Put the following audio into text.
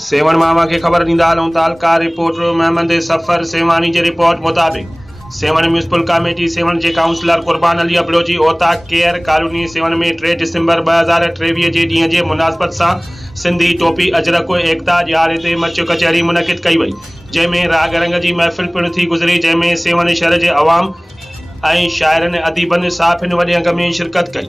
Seven मामा के खबर ॾींदा हलूं तालका रिपोर्टर महमद सफ़र सेवानी जी रिपोर्ट मुताबिक़ सेवन म्यूनिसिपल कमेटी सेवन के काउंसलर कुर्बान अली अबलोची ओता केयर कॉलोनी सेवन में 3 डिसंबर 2023 के ॾींहं जे मुनासिबत सां सिंधी टोपी अजरक एकता ॾियारे ते मच कचहरी मुनक़िद कई वई, जंहिंमें राग रंग की महफ़िल पिणु थी गुज़री, जंहिंमें सेवन शहर के अवाम ऐं शाइरनि अदीबनि साफ़िन वॾे अंग में शिरकत कई।